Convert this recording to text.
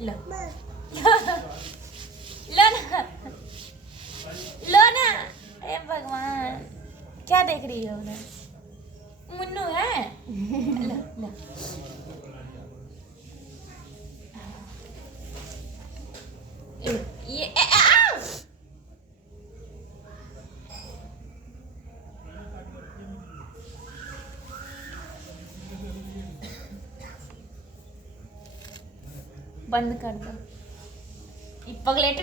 लो लो ना, लो ना। ए भगवान, क्या देख रही हो उधर? मुन्नू है। लो लो। ये बंद कर दो, पगलेट।